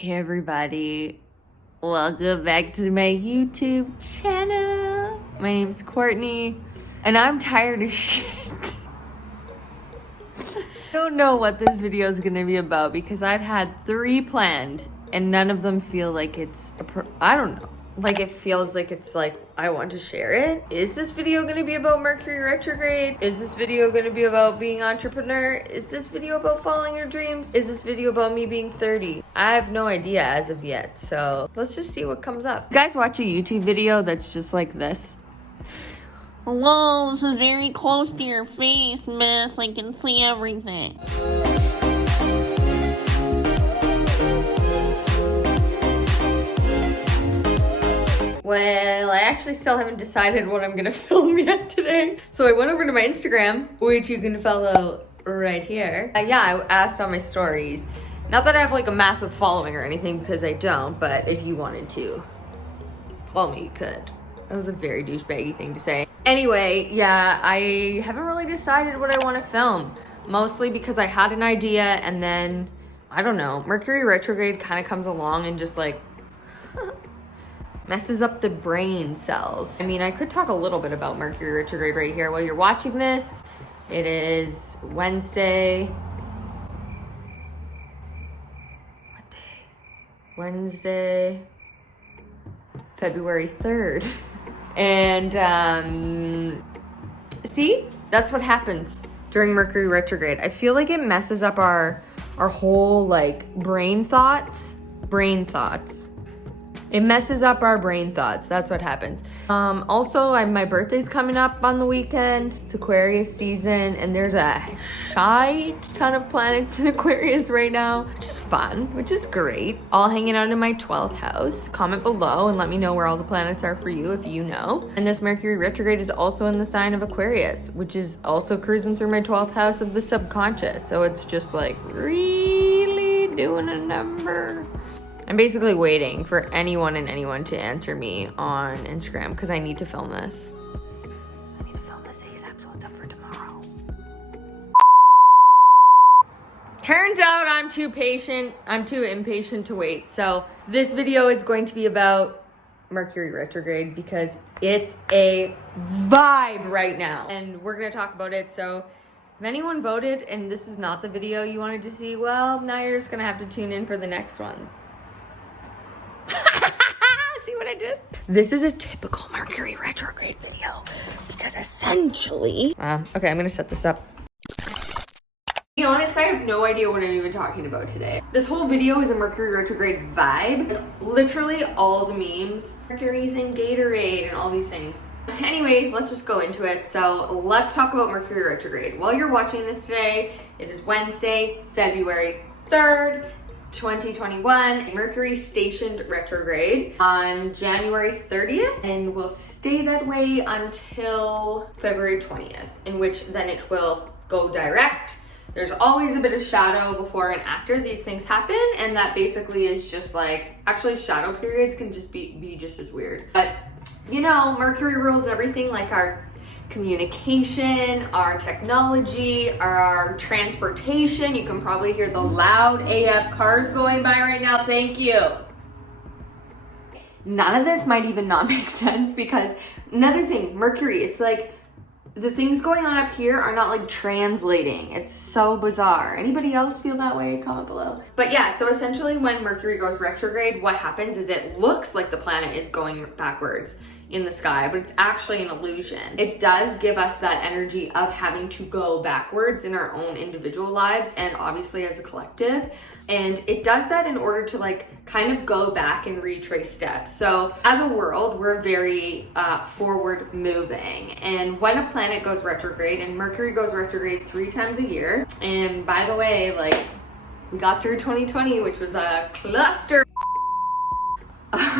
Hey everybody, welcome back to my YouTube channel. My name's Courtney and I'm tired of shit. I don't know what this video is gonna be about because I've had 3 planned and none of them feel like it's, I don't know. Like it feels like it's like, I want to share it. Is this video gonna be about Mercury retrograde? Is this video gonna be about being entrepreneur? Is this video about following your dreams? Is this video about me being 30? I have no idea as of yet, so let's just see what comes up. You guys watch a YouTube video that's just like this? Hello, this is very close to your face, miss. I can see everything. Well, I actually still haven't decided what I'm gonna film yet today. So I went over to my Instagram, which you can follow right here. Yeah, I asked on my stories. Not that I have like a massive following or anything because I don't, but if you wanted to follow me, you could. That was a very douchebaggy thing to say. Anyway, yeah, I haven't really decided what I want to film. Mostly because I had an idea and then, I don't know, Mercury retrograde kind of comes along and just like, messes up the brain cells. I mean, I could talk a little bit about Mercury retrograde right here while you're watching this. It is Wednesday. What day? Wednesday, February 3rd. And see, that's what happens during Mercury retrograde. I feel like it messes up our whole like brain thoughts. It messes up our brain thoughts. That's what happens. Also, my birthday's coming up on the weekend. It's Aquarius season, and there's a shite ton of planets in Aquarius right now, which is fun, which is great. All hanging out in my 12th house. Comment below and let me know where all the planets are for you if you know. And this Mercury retrograde is also in the sign of Aquarius, which is also cruising through my 12th house of the subconscious. So it's just like really doing a number. I'm basically waiting for anyone to answer me on Instagram because I need to film this. I need to film this ASAP so it's up for tomorrow. Turns out I'm too impatient to wait. So this video is going to be about Mercury retrograde because it's a vibe right now. And we're gonna talk about it. So if anyone voted and this is not the video you wanted to see, well, now you're just gonna have to tune in for the next ones. See what I did? This is a typical Mercury retrograde video because essentially, okay, I'm gonna set this up. To be honest, I have no idea what I'm even talking about today. This whole video is a Mercury retrograde vibe. Literally all the memes, Mercury's in Gatorade and all these things. Anyway, let's just go into it. So let's talk about Mercury retrograde. While you're watching this today, it is Wednesday, February 3rd. 2021, Mercury stationed retrograde on January 30th and will stay that way until February 20th, in which then it will go direct. There's always a bit of shadow before and after these things happen, and that basically is just like, actually shadow periods can just be just as weird. But you know, Mercury rules everything, like our communication, our technology, our transportation. You can probably hear the loud AF cars going by right now. Thank you. None of this might even not make sense because another thing, Mercury, it's like the things going on up here are not like translating. It's so bizarre. Anybody else feel that way? Comment below. But yeah, so essentially when Mercury goes retrograde, what happens is it looks like the planet is going backwards in the sky, but it's actually an illusion. It does give us that energy of having to go backwards in our own individual lives and obviously as a collective. And it does that in order to like kind of go back and retrace steps. So as a world, we're very forward moving. And when a planet goes retrograde, and Mercury goes retrograde 3 times a year. And by the way, like we got through 2020, which was a cluster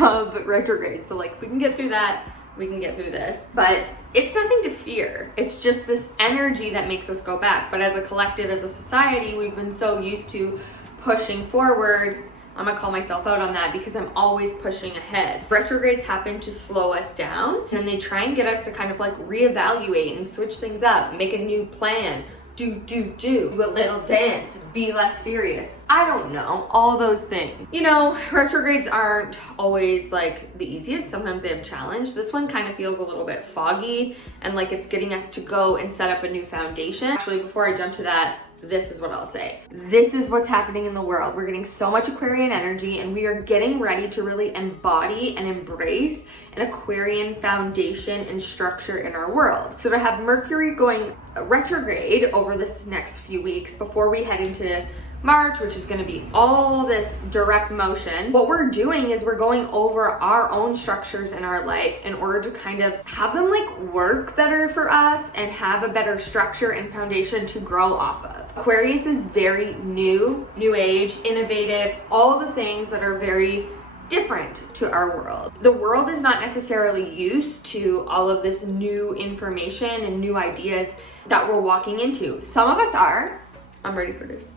of retrograde. So like if we can get through that, we can get through this. But it's nothing to fear. It's just this energy that makes us go back. But as a collective, as a society, we've been so used to pushing forward. I'm gonna call myself out on that because I'm always pushing ahead. Retrogrades happen to slow us down, and they try and get us to kind of like reevaluate and switch things up, make a new plan, do a little dance, be less serious. I don't know, all those things. You know, retrogrades aren't always like the easiest. Sometimes they have challenge. This one kind of feels a little bit foggy and like it's getting us to go and set up a new foundation. Actually, before I jump to that, this is what I'll say. This is what's happening in the world. We're getting so much Aquarian energy and we are getting ready to really embody and embrace an Aquarian foundation and structure in our world. So to have Mercury going retrograde over this next few weeks before we head into March, which is going to be all this direct motion, what we're doing is we're going over our own structures in our life in order to kind of have them like work better for us and have a better structure and foundation to grow off of. Aquarius is very new age, innovative, all the things that are very different to our world. The world is not necessarily used to all of this new information and new ideas that we're walking into. Some of us are. I'm ready for this.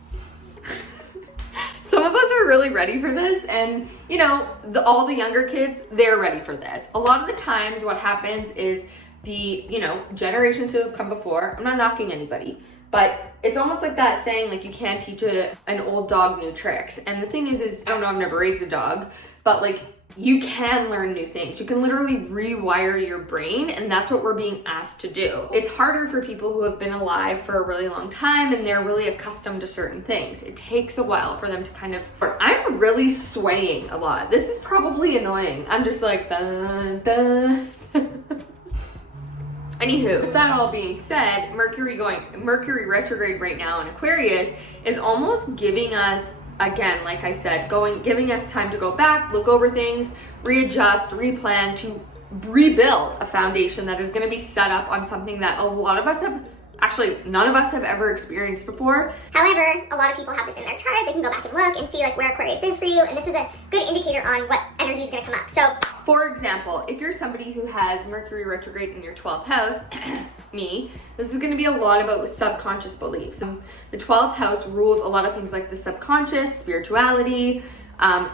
Some of us are really ready for this, and you know, all the younger kids, they're ready for this. A lot of the times what happens is the, you know, generations who have come before, I'm not knocking anybody, but it's almost like that saying, like, you can't teach an old dog new tricks. And the thing is I don't know, I've never raised a dog, but like, you can learn new things. You can literally rewire your brain, and that's what we're being asked to do. It's harder for people who have been alive for a really long time and they're really accustomed to certain things. It takes a while for them to kind of, I'm really swaying a lot. This is probably annoying. I'm just like, dun, dun. Anywho, with that all being said, Mercury retrograde right now in Aquarius is almost giving us, again, like I said, giving us time to go back, look over things, readjust, replan, to rebuild a foundation that is going to be set up on something that a lot of us have, actually none of us have ever experienced before. However, a lot of people have this in their chart. They can go back and look and see like where Aquarius is for you, and this is a good indicator on what energy is going to come up. So, for example, if you're somebody who has Mercury retrograde in your 12th house, me, this is going to be a lot about subconscious beliefs. The 12th house rules a lot of things like the subconscious, spirituality,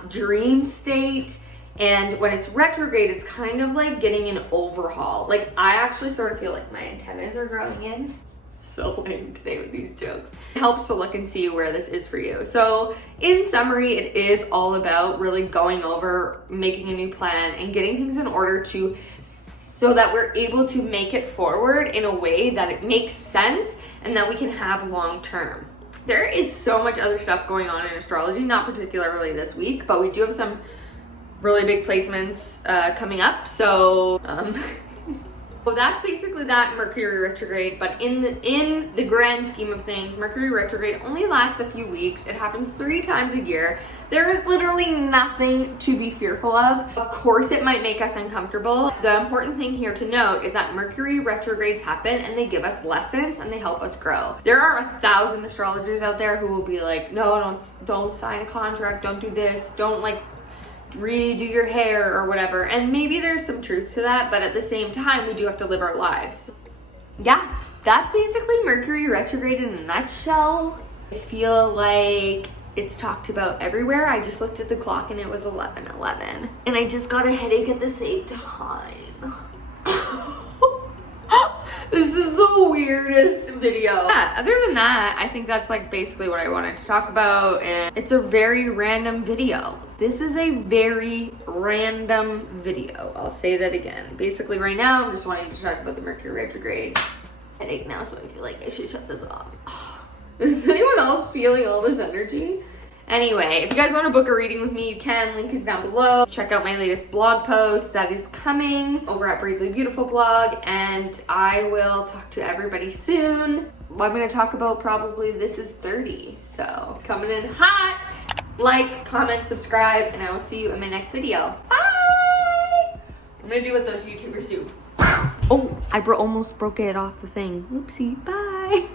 dream state, and when it's retrograde, it's kind of like getting an overhaul. Like, I actually sort of feel like my antennas are growing in. So lame today with these jokes. It helps to look and see where this is for you. So in summary, it is all about really going over, making a new plan, and getting things in order so that we're able to make it forward in a way that it makes sense and that we can have long term. There is so much other stuff going on in astrology, not particularly this week, but we do have some really big placements coming up. So well, that's basically that Mercury retrograde, but in the grand scheme of things, Mercury retrograde only lasts a few weeks. It happens 3 times a year. There is literally nothing to be fearful of. Of course, it might make us uncomfortable. The important thing here to note is that Mercury retrogrades happen and they give us lessons and they help us grow. There are 1,000 astrologers out there who will be like, no, don't sign a contract, don't do this, don't like redo your hair or whatever, and maybe there's some truth to that, but at the same time we do have to live our lives. Yeah, that's basically Mercury retrograde in a nutshell. I feel like it's talked about everywhere. I just looked at the clock and it was 11:11 and I just got a headache at the same time. This is the weirdest video. Yeah, other than that, I think that's like basically what I wanted to talk about, and it's a very random video. This is a very random video. I'll say that again. Basically right now, I'm just wanting to talk about the Mercury retrograde. Headache now, so I feel like I should shut this off. Is anyone else feeling all this energy? Anyway, if you guys want to book a reading with me, you can. Link is down below. Check out my latest blog post that is coming over at Bravely Beautiful blog, and I will talk to everybody soon. I'm going to talk about probably This Is 30, so coming in hot. Like, comment, subscribe, and I will see you in my next video. Bye! I'm going to do what those YouTubers do. Oh, I almost broke it off the thing. Oopsie, bye!